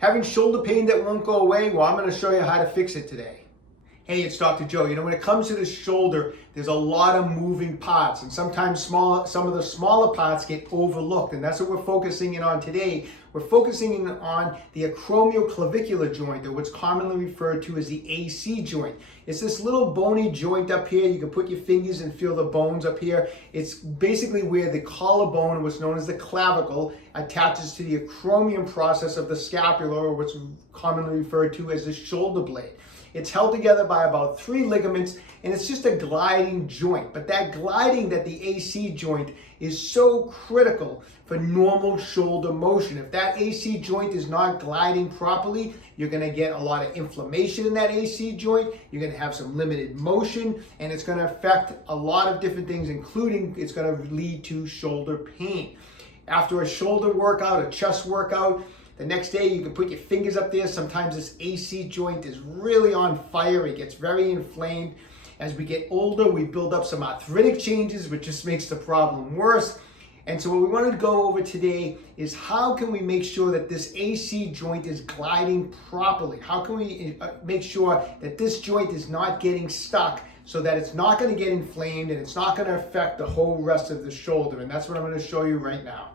Having shoulder pain that won't go away? Well, I'm going to show you how to fix it today. Hey, it's Dr. Joe. You know, when it comes to the shoulder, there's a lot of moving parts, and sometimes some of the smaller parts get overlooked, and that's what we're focusing in on today. We're focusing in on the acromioclavicular joint, or what's commonly referred to as the AC joint. It's this little bony joint up here. You can put your fingers and feel the bones up here. It's basically where the collarbone, what's known as the clavicle, attaches to the acromion process of the scapula, or what's commonly referred to as the shoulder blade. It's held together by about 3 ligaments, and it's just a gliding joint. But that gliding that the AC joint is so critical for normal shoulder motion. If that AC joint is not gliding properly, you're going to get a lot of inflammation in that AC joint. You're going to have some limited motion, and it's going to affect a lot of different things, including it's going to lead to shoulder pain. After a shoulder workout, a chest workout, the next day you can put your fingers up there. Sometimes this AC joint is really on fire. It gets very inflamed. As we get older, we build up some arthritic changes, which just makes the problem worse. And so what we want to go over today is how can we make sure that this AC joint is gliding properly? How can we make sure that this joint is not getting stuck so that it's not going to get inflamed and it's not going to affect the whole rest of the shoulder? And that's what I'm going to show you right now.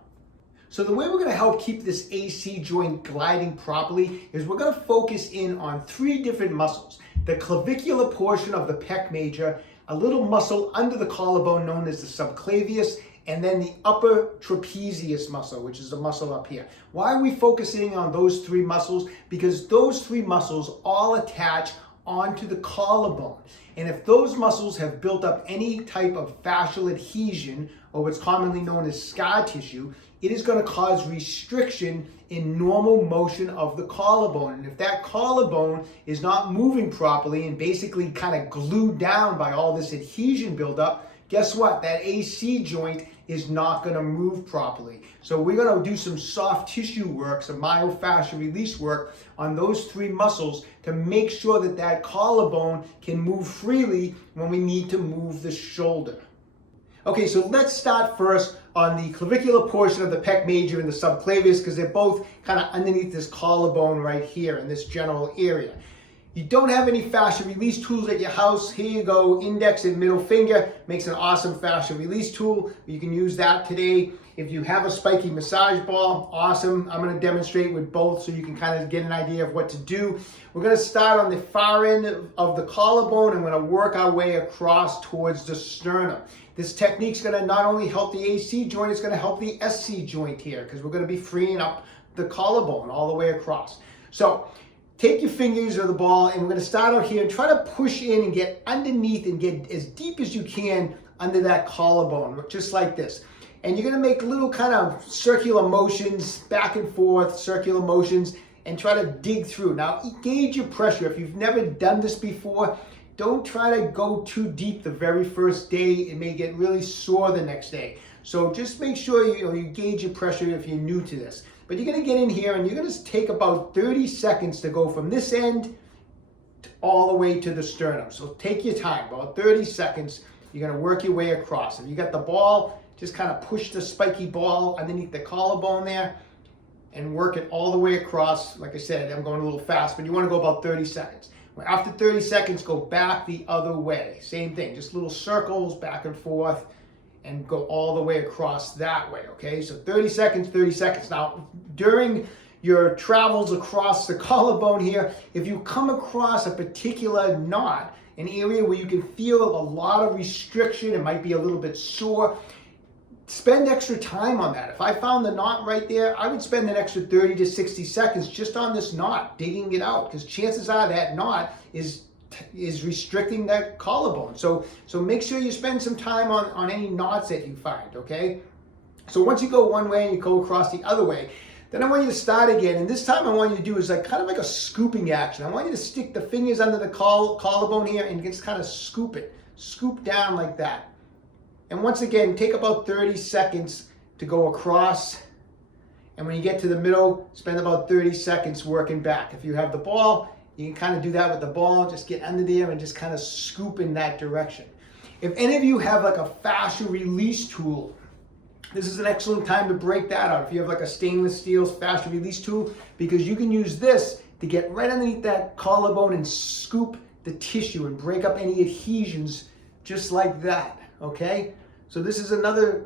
So the way we're going to help keep this AC joint gliding properly is we're going to focus in on 3 different muscles. The clavicular portion of the pec major, a little muscle under the collarbone known as the subclavius, and then the upper trapezius muscle, which is the muscle up here. Why are we focusing on those 3 muscles? Because those 3 muscles all attach onto the collarbone. And if those muscles have built up any type of fascial adhesion, or what's commonly known as scar tissue, it is going to cause restriction in normal motion of the collarbone. And if that collarbone is not moving properly and basically kind of glued down by all this adhesion buildup, guess what? That AC joint is not going to move properly. So we're going to do some soft tissue work, some myofascial release work on those 3 muscles to make sure that that collarbone can move freely when we need to move the shoulder. Okay, so let's start first on the clavicular portion of the pec major and the subclavius, because they're both kind of underneath this collarbone right here in this general area. You don't have any fascial release tools at your house, here you go. Index and middle finger makes an awesome fascial release tool. You can use that today. If you have a spiky massage ball, awesome. I'm going to demonstrate with both so you can kind of get an idea of what to do. We're going to start on the far end of the collarbone and we're going to work our way across towards the sternum. This technique is going to not only help the AC joint, it's going to help the SC joint here, because we're going to be freeing up the collarbone all the way across. So take your fingers or the ball, and we're going to start out here and try to push in and get underneath and get as deep as you can under that collarbone, just like this. And you're going to make little kind of circular motions, back and forth, circular motions, and try to dig through. Now, gauge your pressure. If you've never done this before, don't try to go too deep the very first day. It may get really sore the next day. So just make sure you gauge your pressure if you're new to this. But you're going to get in here and you're going to take about 30 seconds to go from this end all the way to the sternum. So take your time, about 30 seconds. You're going to work your way across. If you got the ball, just kind of push the spiky ball underneath the collarbone there and work it all the way across. Like I said, I'm going a little fast, but you want to go about 30 seconds. After 30 seconds, go back the other way. Same thing, just little circles back and forth and go all the way across that way, okay? So 30 seconds, 30 seconds. Now, during your travels across the collarbone here, if you come across a particular knot, an area where you can feel a lot of restriction, it might be a little bit sore, spend extra time on that. If I found the knot right there, I would spend an extra 30 to 60 seconds just on this knot, digging it out, because chances are that knot is restricting that collarbone. So make sure you spend some time on any knots that you find, okay? So once you go one way and you go across the other way, then I want you to start again. And this time I want you to do is kind of like a scooping action. I want you to stick the fingers under the collarbone here and just kind of scoop it. Scoop down like that. And once again, take about 30 seconds to go across. And when you get to the middle, spend about 30 seconds working back. If you have the ball, you can kind of do that with the ball. Just get under there and just kind of scoop in that direction. If any of you have like a fascial release tool, This is an excellent time to break that out if you have like a stainless steel fascial release tool, because you can use this to get right underneath that collarbone and scoop the tissue and break up any adhesions just like that, okay? So this is another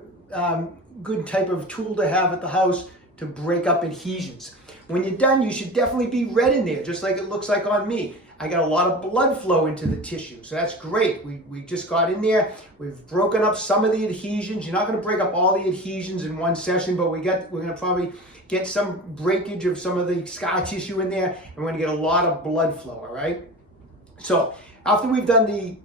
good type of tool to have at the house to break up adhesions. When you're done, you should definitely be red in there, just like it looks like on me. I got a lot of blood flow into the tissue, so that's great. We just got in there. We've broken up some of the adhesions. You're not going to break up all the adhesions in one session, but we're going to probably get some breakage of some of the scar tissue in there, and we're going to get a lot of blood flow, all right? So after we've done the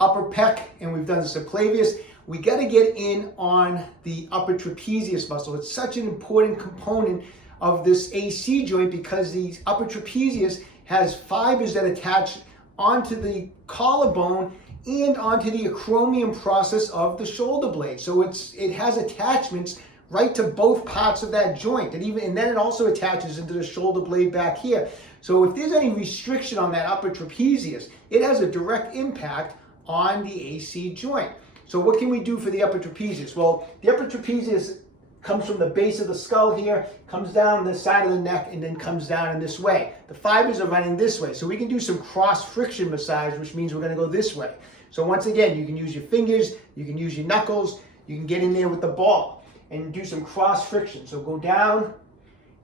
upper pec and we've done the subclavius, we got to get in on the upper trapezius muscle. It's such an important component of this AC joint because the upper trapezius has fibers that attach onto the collarbone and onto the acromion process of the shoulder blade. So it has attachments right to both parts of that joint, and then it also attaches into the shoulder blade back here. So if there's any restriction on that upper trapezius, it has a direct impact on the AC joint. So what can we do for the upper trapezius? Well, the upper trapezius comes from the base of the skull here, comes down the side of the neck, and then comes down in this way. The fibers are running this way, so we can do some cross friction massage, which means we're going to go this way. So once again, you can use your fingers, you can use your knuckles, you can get in there with the ball and do some cross friction. So go down,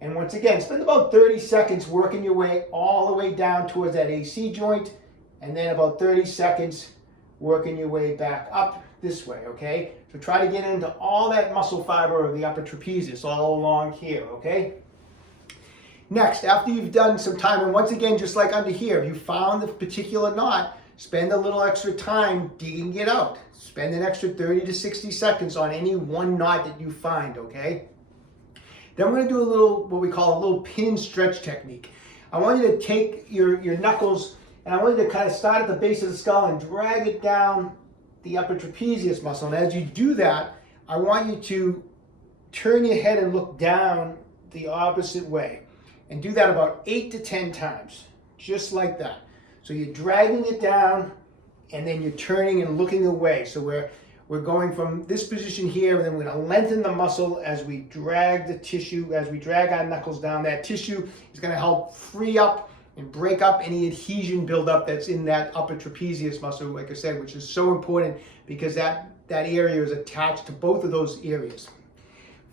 and once again, spend about 30 seconds working your way all the way down towards that AC joint, and then about 30 seconds working your way back up this way, okay? So try to get into all that muscle fiber of the upper trapezius all along here, okay? Next, after you've done some time, and once again, just like under here, if you found the particular knot, spend a little extra time digging it out. Spend an extra 30 to 60 seconds on any one knot that you find, okay? Then we're gonna do a little, what we call a little pin and stretch technique. I want you to take your knuckles, and I want you to kind of start at the base of the skull and drag it down the upper trapezius muscle. And as you do that, I want you to turn your head and look down the opposite way. And do that about 8 to 10 times, just like that. So you're dragging it down, and then you're turning and looking away. So we're going from this position here, and then we're gonna lengthen the muscle as we drag the tissue, as we drag our knuckles down. That tissue is gonna help free up and break up any adhesion buildup that's in that upper trapezius muscle, like I said, which is so important because that area is attached to both of those areas.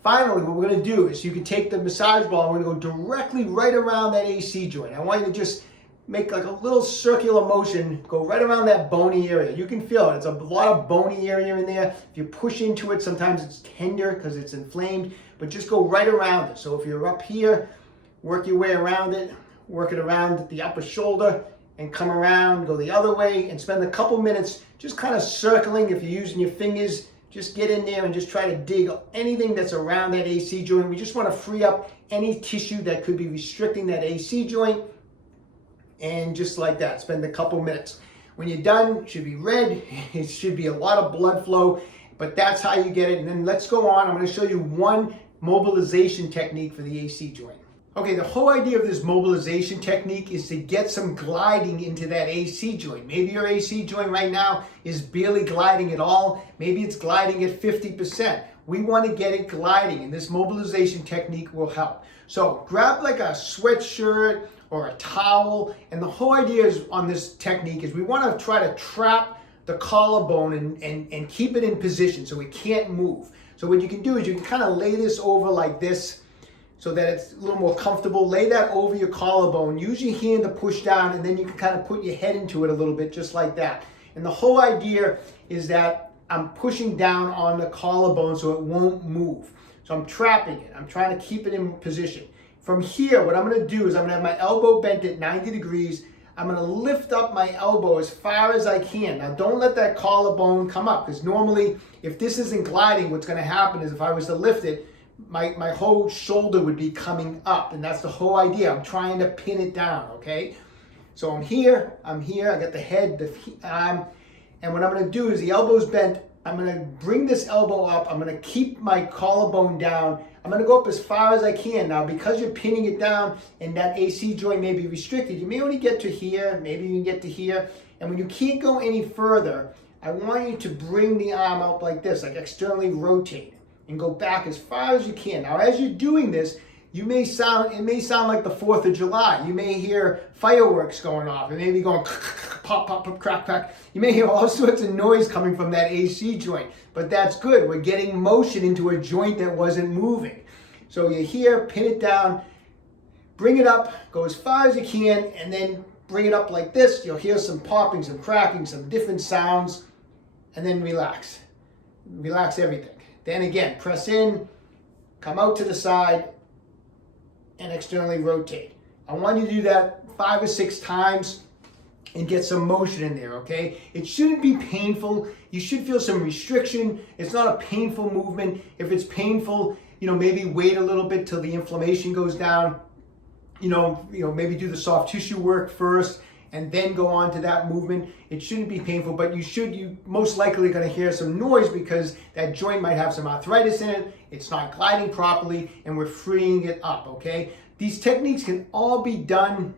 Finally, what we're going to do is you can take the massage ball and we're going to go directly right around that AC joint. I want you to just make like a little circular motion, go right around that bony area. You can feel it. It's a lot of bony area in there. If you push into it, sometimes it's tender because it's inflamed, but just go right around it. So if you're up here, work your way around it. Work it around the upper shoulder and come around, go the other way, and spend a couple minutes just kind of circling. If you're using your fingers, just get in there and just try to dig anything that's around that AC joint. We just want to free up any tissue that could be restricting that AC joint, and just like that, spend a couple minutes. When you're done, it should be red. It should be a lot of blood flow, but that's how you get it. And then let's go on. I'm going to show you one mobilization technique for the AC joint. Okay, the whole idea of this mobilization technique is to get some gliding into that AC joint. Maybe your AC joint right now is barely gliding at all. Maybe it's gliding at 50%. We want to get it gliding, and this mobilization technique will help. So grab like a sweatshirt or a towel, and the whole idea is on this technique is we want to try to trap the collarbone and keep it in position so it can't move. So what you can do is you can kind of lay this over like this, so that it's a little more comfortable. Lay that over your collarbone. Use your hand to push down, and then you can kind of put your head into it a little bit, just like that. And the whole idea is that I'm pushing down on the collarbone so it won't move. So I'm trapping it. I'm trying to keep it in position. From here, what I'm gonna do is I'm gonna have my elbow bent at 90 degrees. I'm gonna lift up my elbow as far as I can. Now don't let that collarbone come up, because normally if this isn't gliding, what's gonna happen is if I was to lift it, my whole shoulder would be coming up, and that's the whole idea. I'm trying to pin it down, okay? So I'm here, I got the head, the arm, and what I'm gonna do is the elbow's bent. I'm gonna bring this elbow up. I'm gonna keep my collarbone down. I'm gonna go up as far as I can. Now, because you're pinning it down and that AC joint may be restricted, you may only get to here, maybe you can get to here. And when you can't go any further, I want you to bring the arm out like this, like externally rotate, and go back as far as you can. Now, as you're doing this, it may sound like the 4th of July. You may hear fireworks going off. It may be going pop, pop, pop, crack, crack. You may hear all sorts of noise coming from that AC joint, but that's good. We're getting motion into a joint that wasn't moving. So you're here, pin it down, bring it up, go as far as you can, and then bring it up like this. You'll hear some popping, some cracking, some different sounds, and then relax. Relax everything. Then again, press in, come out to the side, and externally rotate. I want you to do that 5 or 6 times and get some motion in there, okay? It shouldn't be painful. You should feel some restriction. It's not a painful movement. If it's painful, maybe wait a little bit till the inflammation goes down. Maybe do the soft tissue work first and then go on to that movement. It shouldn't be painful, but you most likely going to hear some noise because that joint might have some arthritis in it. It's not gliding properly, and we're freeing it up, okay? These techniques can all be done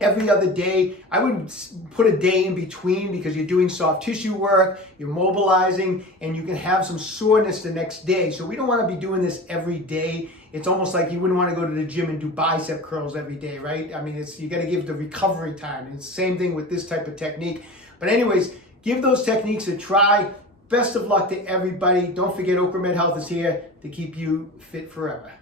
every other day. I would put a day in between because you're doing soft tissue work, you're mobilizing, and you can have some soreness the next day. So we don't want to be doing this every day. It's almost like you wouldn't want to go to the gym and do bicep curls every day, right? I mean, you got to give the recovery time. It's the same thing with this type of technique. But anyways, give those techniques a try. Best of luck to everybody. Don't forget, OcraMed Health is here to keep you fit forever.